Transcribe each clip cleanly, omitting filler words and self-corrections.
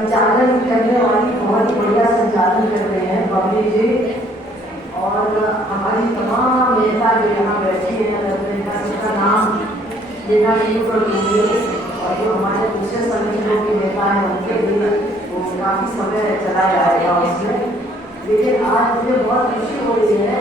संचालन करने वाली बहुत ही बढ़िया संचालन कर रहे हैं बबली जी, और हमारी तमाम नेता जो यहाँ बैठी हैं सबका नाम लेना शुरू कर देंगे, और जो हमारे दूसरे संगठनों के नेता हैं उनके लिए वो काफ़ी समय चला जाएगा उसमें। लेकिन आज मुझे बहुत खुशी हो रही है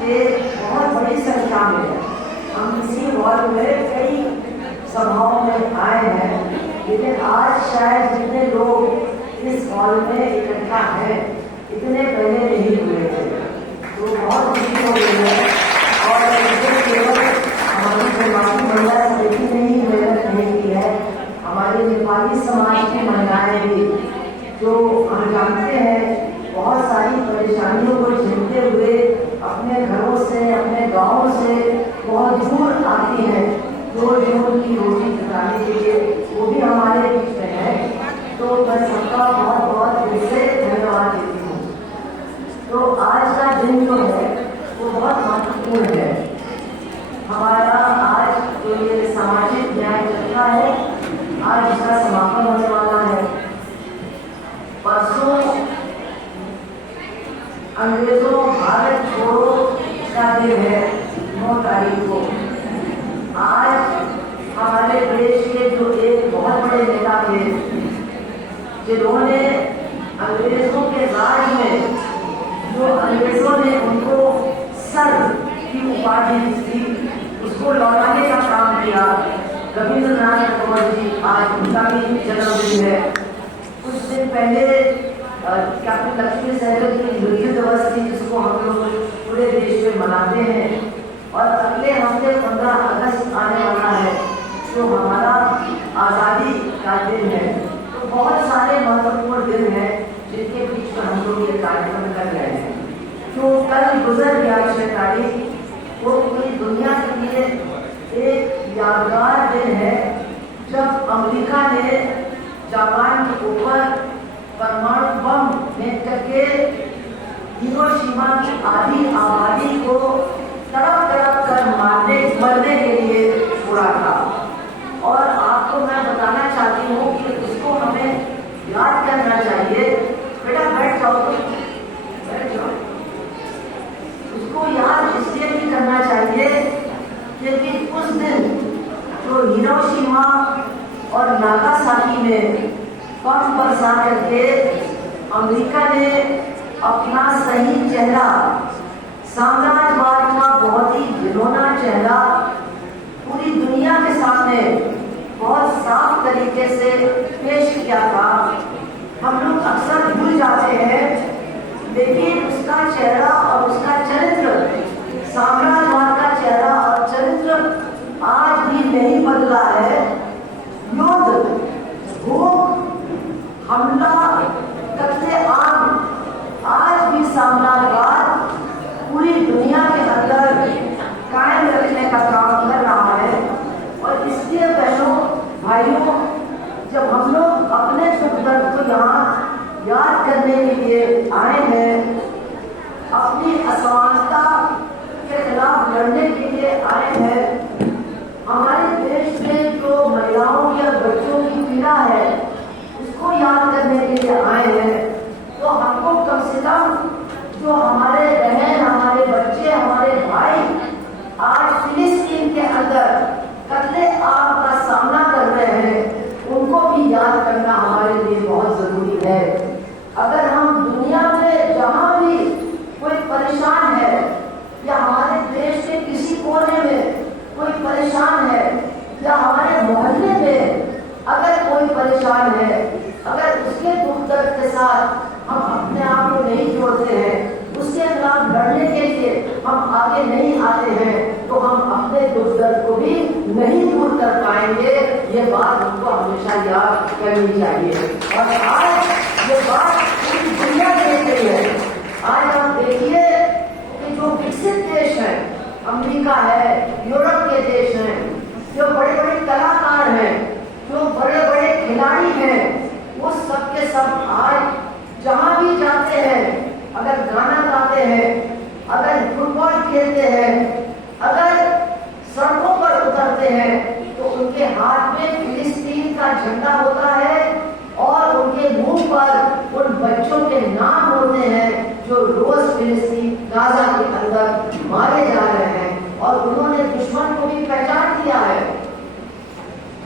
कि बहुत बड़ी संख्या में हम इसी हॉल में कई सभाओं में आए हैं, लेकिन आज शायद जितने लोग इस हॉल में इकट्ठा हैं इतने पहले नहीं हुए थे, तो बहुत खुशी हो रही है। और केवल हमारी निर्वाची महिला समिति ने ही मेहनत नहीं की है, हमारे नेपाली समाज की महिलाएं भी, जो हम जानते हैं बहुत सारी परेशानियों को झेलते हुए अपने घरों से अपने गाँव से बहुत दूर आती हैं, जो की रोटी चुराने के लिए, वो भी हमारे बीच में है। तो मैं सबका बहुत बहुत दिल से धन्यवाद देती हूँ। तो आज का दिन जो है वो बहुत महत्वपूर्ण है हमारा। आज जो ये सामाजिक न्याय चर्चा है, आज इसका समापन होने वाला है। परसों अंग्रेजों भारत छोड़ो का दिन है 9 तारीख को। आज हमारे देश के जो एक बहुत बड़े नेता थे, जिन्होंने अंग्रेजों के राज में जो अंग्रेजों ने उनको सर की उपाधि दी उसको लौटाने का काम किया, रविंद्रनाथ टैगोर जी, आज उनका भी जन्मदिन है। कुछ दिन पहले कैप्टन लक्ष्मी सहगल की मृत्यु दिवस थी, जिसको हम लोग पूरे देश में मनाते हैं। और अगले हफ्ते 15 अगस्त आने वाला है, जो हमारा आज़ादी का दिन है। तो बहुत सारे महत्वपूर्ण दिन हैं जिनके बीच में हम लोग ये कार्यक्रम कर रहे हैं। जो कल गुजर गया 6 तारीख, वो पूरी दुनिया के लिए एक यादगार दिन है, जब अमेरिका ने जापान के ऊपर परमाणु बम फेंक करके हिरोशिमा की आधी आबादी को तड़प तड़प कर मरने के लिए छोड़ा था। और आपको मैं बताना चाहती हूँ कि उसको हमें याद करना चाहिए। बेटा बैठ जाओ, बैठ जाओ। उसको याद इसलिए भी करना चाहिए क्योंकि उस दिन जो हिरोशिमा और नागासाकी में बम बरसा करके अमेरिका ने अपना सही चेहरा, साम्राज्यवाद का बहुत ही घिनौना चेहरा पूरी दुनिया के सामने बहुत साफ तरीके से पेश किया था। हम लोग अक्सर भूल जाते हैं, लेकिन उसका चेहरा और उसका चरित्र, साम्राज्यवाद का चेहरा और चरित्र आज भी नहीं बदला है। युद्ध, भूख, हमला, कत्लेआम, आज भी साम्राज्यवाद पूरी दुनिया के अंदर कायम रखने का काम कर रहा है। और इसलिए बहनों भाइयों, जब हम लोग अपने सुख दर्द को यहाँ याद करने के लिए आए हैं, अपनी असमानता के खिलाफ लड़ने के लिए आए हैं, हमारे देश में जो महिलाओं या बच्चों की पीड़ा है उसको याद करने के लिए आए हैं, तो हमको कम से कम जो हमारे बहन, हमारे बच्चे, हमारे भाई आज फिलिस्तीन के अंदर कत्लेआम का सामना कर रहे हैं, उनको भी याद करना हमारे लिए बहुत जरूरी है। अगर हम दुनिया में जहां भी कोई परेशान है, या हमारे देश के किसी कोने में कोई परेशान है, या हमारे मोहल्ले में अगर कोई परेशान है, अगर उसके दुख दर्द के साथ हम अपने आप को नहीं जोड़ते हैं, उसके खिलाफ लड़ने के लिए हम आगे नहीं आते हैं, तो हम अपने दुख दर्द को भी नहीं दूर कर पाएंगे। ये बात हमको हमेशा याद करनी चाहिए। और आज ये बात पूरी दुनिया देख रही है। आज आप देखिए कि जो विकसित देश है, अमेरिका है, यूरोप के देश हैं, जो बड़े बड़े कलाकार हैं, जो बड़े बड़े खिलाड़ी हैं, वो सब के सब आज जहां भी जाते हैं, अगर गाना गाते हैं, अगर फुटबॉल खेलते हैं, अगर सड़कों पर उतरते हैं, तो उनके हाथ में फिलिस्तीन का झंडा होता है और उनके मुंह पर उन बच्चों के नाम होते हैं जो रोज फिलिस्तीन गाजा के अंदर मारे जा रहे हैं, और उन्होंने दुश्मन को भी पहचान दिया है।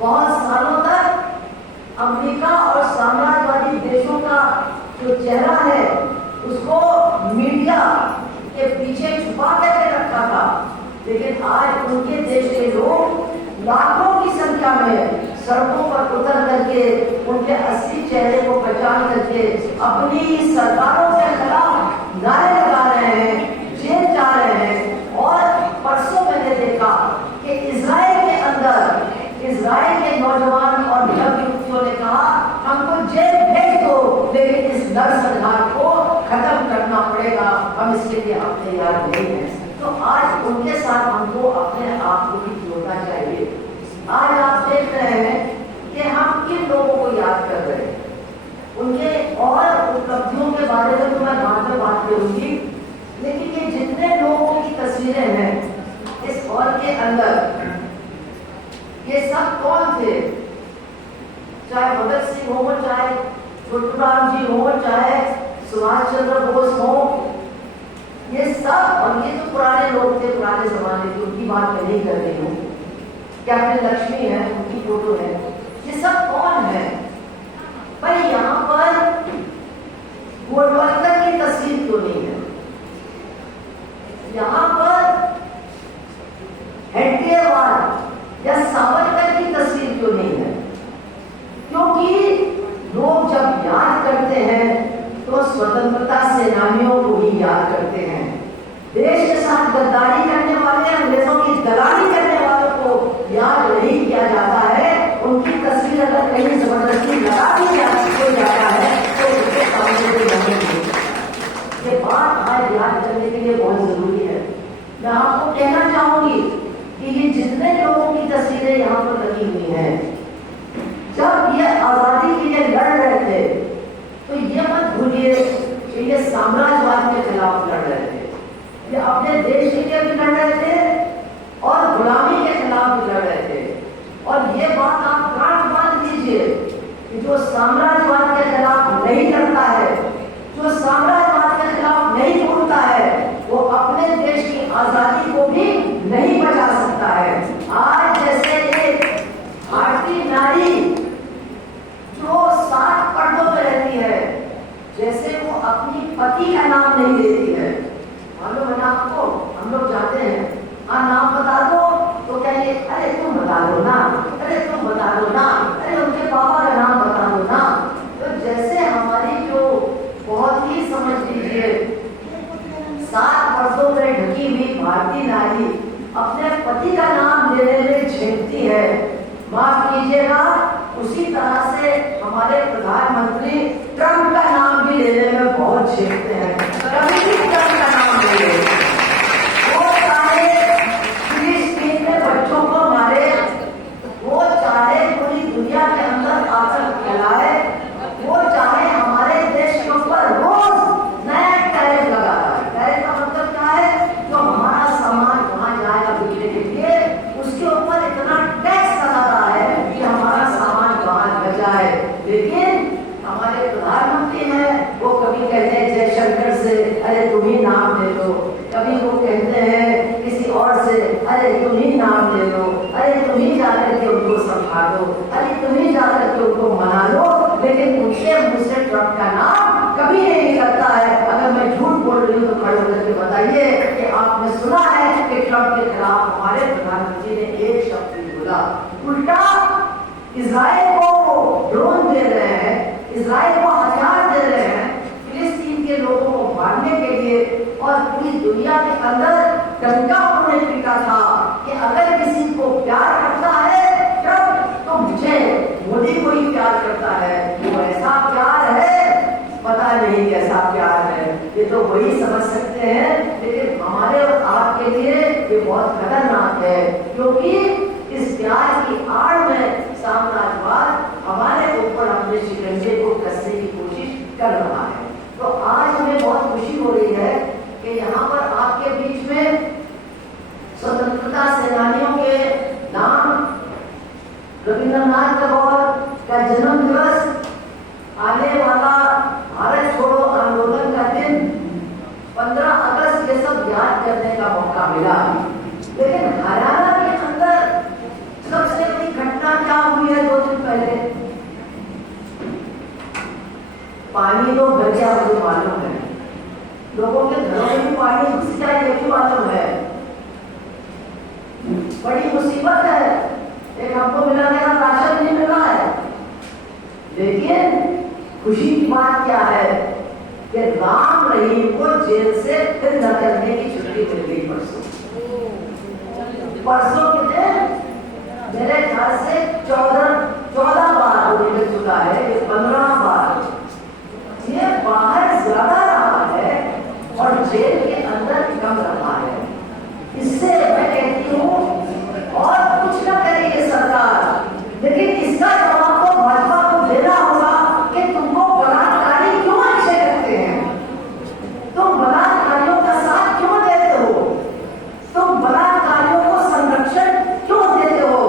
बहुत सालों तक अमेरिका और साम्राज्यवादी देशों का जो चेहरा है उसको मीडिया के पीछे छुपा करके रखा था, लेकिन आज उनके देश के लोग लाखों की संख्या में सड़कों पर उतर करके उनके असली चेहरे को पहचान करके अपनी सरकारों के खिलाफ नारे लगा रहे हैं, जेल जा रहे हैं। और परसों मैंने देखा कि इजराइल के अंदर इजराइल के नौजवान और युवतियों ने कहा हमको जेल भेज दो, लेकिन इस नरसंहार को खत्म करना पड़ेगा, हम इसके लिए अब तैयार नहीं हैं। तो आज उनके साथ हमको अपने आप को भी जोड़ना चाहिए। आज आप देख रहे हैं कि हम किन लोगों को याद कर रहे हैं, उनके और उपलब्धियों के बारे में तो मैं बाद में बात करूंगी, लेकिन ये जितने लोगों की तस्वीरें हैं इस हॉल के अंदर, ये सब कौन थे? चाहे भगत सिंह हो, चाहे छोटूराम जी हो, चाहे सुभाष चंद्र बोस हो, ये सब, और ये तो पुराने लोग थे, पुराने जमाने के, उनकी बात मैं नहीं कर रही हूँ। कैप्टन लक्ष्मी है, उनकी फोटो है। ये सब कौन है भाई? यहाँ पर गोलवलकर की तस्वीर क्यों नहीं है? यहाँ पर हेडगेवार या सावरकर की तस्वीर क्यों नहीं है? क्योंकि लोग जब याद करते हैं तो स्वतंत्रता सेनानियों को ही याद करते हैं। देश के साथ गद्दारी करने वाले, अंग्रेजों की दलाली करने वालों को याद नहीं किया जाता है। उनकी तस्वीर अगर कहीं जबरदस्ती लगा दी जाता है तो उसके सामने कोई नहीं। ये बात आज याद करने के लिए बहुत जरूरी है। मैं आपको कहना चाहूंगी कि ये जितने लोगों की तस्वीरें यहाँ पर लगी हुई हैं, जब ये आजादी के लिए लड़ रहे थे तो ये मत भूलिए कि ये साम्राज्यवाद के खिलाफ लड़ रहे थे, ये अपने देश के लिए भी लड़ रहे थे और गुलामी के खिलाफ भी लड़ रहे थे। और ये बात आप गांठ बांध लीजिए कि जो साम्राज्यवाद के खिलाफ नहीं लड़ता है, जो साम्राज्यवाद के खिलाफ नहीं बोलता है, वो अपने देश की आजादी को भी नहीं बचा सकता है। आज जैसे एक भारतीय नारी जो 7 पर्दों में रहती है, जैसे वो अपनी पति का नाम नहीं लेती है। मालूम है ना आपको, हम लोग जाते हैं, हाँ नाम बता दो तो कहिए अरे तुम बता दो ना, अरे तुम बता दो ना, अरे उनके पापा का नाम बता दो ना। तो जैसे हमारी जो बहुत ही समझ लीजिए 7 पर्दों में ढकी हुई भारतीय नारी अपने पति का नाम लेने में झेलती है, माफ कीजिएगा, उसी तरह से हमारे प्रधानमंत्री ट्रंप का नाम भी लेने में बहुत झेलते हैं। कभी भी ट्रंप का नाम ले ले, वो चाहे फिलिस्तीन में बच्चों को मारे, वो चाहे पूरी दुनिया के अंदर आतंक फैलाए, वो चाहे हमारे देश के ऊपर रोज नया टैरिफ लगाता है। टैरिफ का मतलब क्या है? जो हमारा सामान वहां जाएगा बिकने के लिए, उसके ऊपर इतना टैक्स लगाता है कि हमारा सामान वहां न जाए। लेकिन हमारे प्रधानमंत्री हैं, वो कभी कहते हैं जयशंकर से अरे तुम ही नाम ले लो, कभी वो कहते हैं किसी और से अरे तुम ही नाम ले लो, अरे तुम ही जाकर के उनको समझा दो, अरे तुम ही जाकर के उनको मना लो, लेकिन उनसे मुझसे ट्रंप का नाम कभी नहीं निकलता है। अगर मैं झूठ बोल रही हूँ तो खड़े होकर के बताइए कि आपने सुना है कि ट्रंप के खिलाफ हमारे प्रधानमंत्री ने एक शब्द नहीं बोला। उल्टा इजराइल को ड्रोन दे रहे हैं, इजराइल को हथियार दे रहे हैं फिलिस्तीन के लोगों को मारने के लिए। और पूरी दुनिया के अंदर डंका उन्होंने पीटा था कि अगर किसी को प्यार करता है ट्रंप तो मुझे मोदी को ही प्यार करता है। वो ऐसा प्यार है, पता नहीं कैसा प्यार है, ये तो वही समझ सकते हैं। लेकिन हमारे और आपके लिए ये बहुत खतरनाक है, क्योंकि इस प्यार की आड़ में साम्राज्यवाद हमारे ऊपर अपने शिकंजे को कसने की कोशिश कर रहा है। तो आज हमें बहुत खुशी हो रही है कि यहाँ पर आपके बीच में स्वतंत्रता सेनानियों के नाम रविंद्रनाथ टैगोर का जन्म दिवस आने वाला भारत छोड़ो आंदोलन का दिन 15 अगस्त ये सब याद करने का मौका मिला, लेकिन हरियाणा के अंदर सबसे बड़ी घटना क्या हुई है 2 दिन पहले? पानी तो भर गया, मुझे मालूम है, लोगों के घरों में भी पानी घुस जाए ये भी मालूम है, बड़ी मुसीबत है। एक हमको मिला मेरा राशन नहीं मिला है, लेकिन खुशी की बात क्या है कि राम रहीम को जेल से फिर निकलने की छुट्टी मिल गई परसों के दिन। मेरे ख्याल से 14 बार वो निकल चुका है, 15 बार। ये बाहर ज्यादा रहा है और जेल के अंदर कम रहा है। इससे मैं कहती हूँ और कुछ ना करे ये सरकार, लेकिन इसका जवाब तो भाजपा को देना होगा कि तुमको बलात्कारी क्यों अच्छे लगते हैं, तुम बलात्कारियों का साथ क्यों देते हो, तुम बलात्कारियों को संरक्षण क्यों देते हो।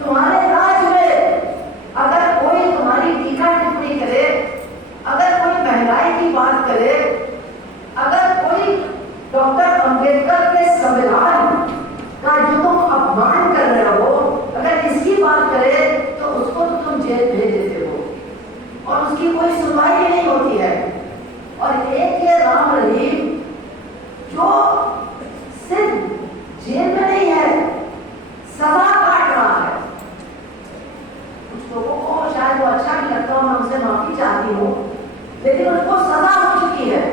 तुम्हारे राज्य में अगर कोई तुम्हारी टीका टिप्पणी करे, अगर कोई महंगाई की बात करे, अगर कोई डॉक्टर अंबेडकर के संविधान का जो तुम अपमान कर रहे हो, अगर इसकी बात करे तो उसको तो तुम जेल भेज देते हो और उसकी कोई सुनवाई भी नहीं होती है। और एक ये राम रहीम जो सिर्फ जेल में नहीं है, सजा काट रहा है। कुछ लोगों को शायद वो अच्छा नहीं लगता, मैं उनसे माफी चाहती हूँ, लेकिन उसको सजा हो चुकी है।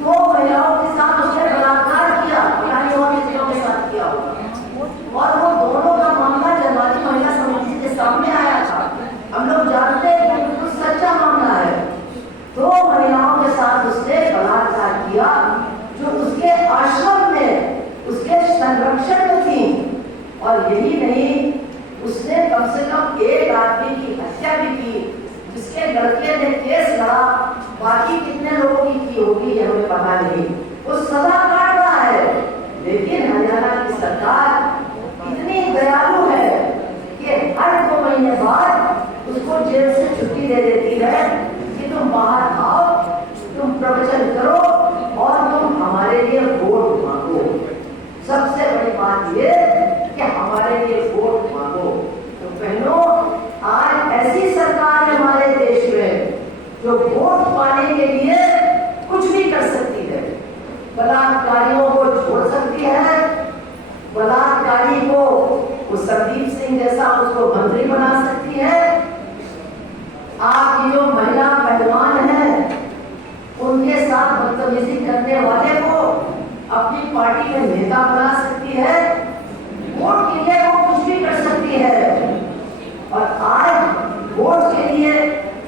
2 महिलाओं के साथ उसने बलात्कार किया, और किसी के साथ किया होगा, और वो दोनों का मामला जनवादी महिला समिति के सामने आया था। हम लोग जानते हैं कि बिल्कुल सच्चा मामला है। 2 महिलाओं के साथ उसने बलात्कार किया जो उसके आश्रम में, उसके संरक्षण में थी। और यही नहीं, उसने कम से कम एक आदमी की हत्या भी की, जिसके लड़के ने केस लड़ा। बाकी कितने लोगों की होगी ये हमें पता नहीं। वो सजा काट रहा है, लेकिन हरियाणा की सरकार इतनी दयालु है कि हर 2 महीने बाद उसको जेल से छुट्टी दे देती है कि तुम बाहर आओ, तुम प्रवचन करो और तुम हमारे लिए वोट मांगो। सबसे बड़ी बात ये कि हमारे लिए वोट मांगो। तो बहनों, आज ऐसी सरकार है हमारे देश में जो वोट पाने के लिए कुछ भी कर सकती है। बलात्कारियों को छोड़ सकती है, बलात्कारी को वो संदीप सिंह जैसा उसको मंत्री बना सकती है। आपकी जो महिला पहलवान है उनके साथ बदतमीजी करने वाले को अपनी पार्टी में नेता बना सकती है। वोट के लिए वो कुछ भी कर सकती है। और आज वोट के लिए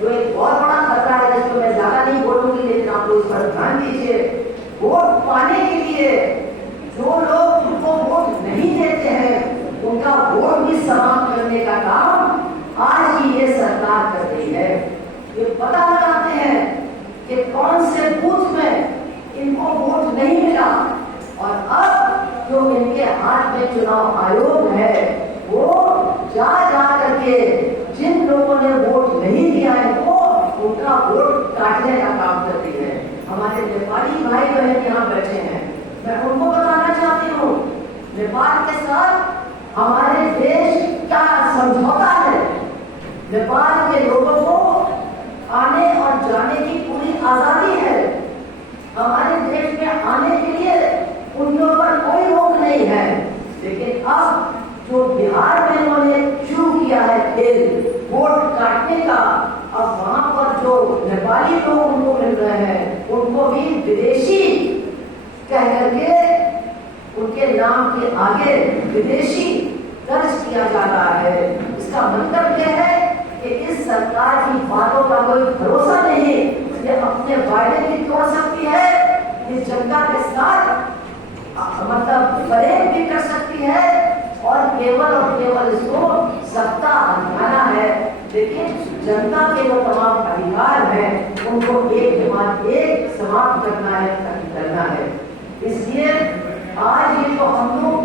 जो एक बहुत बड़ा खतरा है, जिसको मैं ज्यादा नहीं बोलूंगी, लेकिन आप लोग इस पर ध्यान दीजिए। वोट पाने के लिए जो लोग उनको वोट नहीं देते हैं, उनका वोट भी समाप्त करने का काम आज की ये सरकार कर रही है। ये पता लगाते हैं कि कौन से बूथ में इनको वोट नहीं मिला, और अब जो इनके हाथ में चुनाव आयोग है वो जा करके जिन लोगों ने वोट नहीं दिया है वो उनका वोट काटने का काम कर रही है। हमारे नेपाली भाई बहन यहाँ बैठे हैं, मैं उनको बताना चाहती हूँ, नेपाल के साथ हमारे देश का समझौता है। नेपाल के लोगों को आने और जाने की पूरी आजादी है। हमारे देश में आने के लिए उनके ऊपर कोई रोक नहीं है। लेकिन अब जो बिहार में उन्होंने शुरू किया है खेल वोट काटने का, अब वहां पर जो नेपाली लोग उनको मिल रहे हैं उनको भी विदेशी कह करके उनके नाम के आगे विदेशी दर्ज किया जा रहा है। इसका मतलब यह है कि इस सरकार की बातों का कोई भरोसा नहीं। ये अपने वायदे भी तोड़ सकती है, इस जनता के साथ मतलब परेड भी कर सकती है, और केवल इसको सत्ता दिखाना है। लेकिन जनता के जो तमाम अधिकार हैं उनको एक के बाद एक समाप्त करना है। इसलिए आज ये जो हम लोग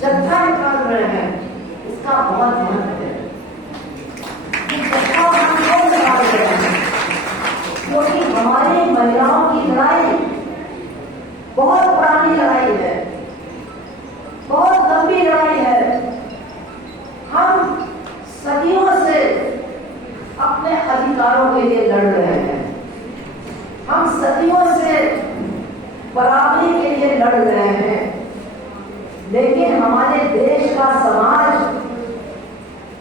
जत्था निकाल रहे हैं इसका बहुत महत्व है। क्यों लड़ाई है? क्योंकि हमारी महिलाओं की लड़ाई बहुत पुरानी लड़ाई है, बहुत लंबी लड़ाई है। हम सदियों से अपने अधिकारों के लिए लड़ रहे हैं, हम सदियों से बराबरी के लिए लड़ रहे हैं, लेकिन हमारे देश का समाज,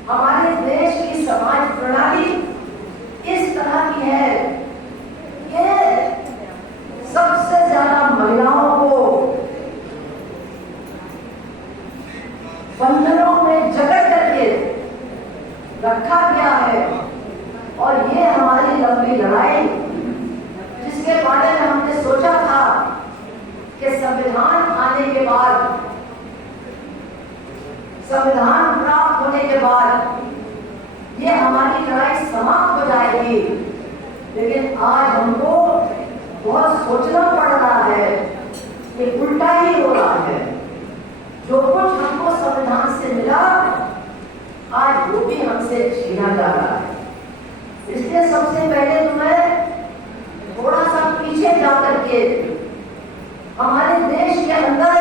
हमारे देश की समाज प्रणाली इस तरह की है कि सबसे ज्यादा महिलाओं को बंधनों में जकड़ करके रखा गया है। और ये हमारी लंबी लड़ाई, जिसके बारे में हमने सोचा था कि संविधान आने के बाद, संविधान प्राप्त होने के बाद ये हमारी लड़ाई समाप्त हो जाएगी, लेकिन आज हमको बहुत सोचना पड़ रहा है कि उल्टा ही हो रहा है। जो कुछ हमको संविधान से मिला, आज वो भी हमसे छीना जा रहा है। इसलिए सबसे पहले तो मैं थोड़ा सा पीछे जाकर के हमारे देश के अंदर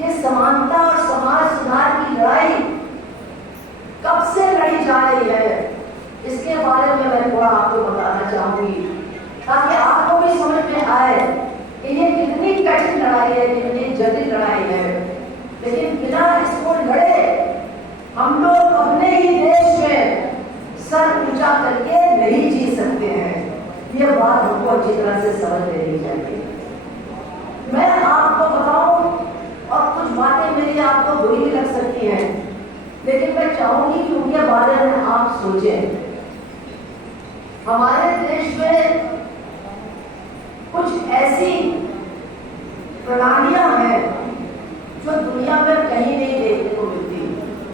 ये समानता और समाज सुधार की लड़ाई कब से लड़ी जा रही है, इसके बारे में मैं थोड़ा आपको बताना चाहूंगी, ताकि आपको भी समझ में आए कि ये कितनी कठिन लड़ाई है, कितनी जटिल लड़ाई है। लेकिन बिना इसको लड़े हम लोग अपने ही देश में सर ऊंचा करके नहीं जी सकते हैं। ये बात हमको अच्छी तरह से समझ लेनी चाहिए। मैं आपको बताऊं, और कुछ बातें मेरी आपको बुरी लग सकती हैं, लेकिन मैं चाहूंगी कि उनके बारे में आप सोचें। हमारे देश में कुछ ऐसी प्रणालियां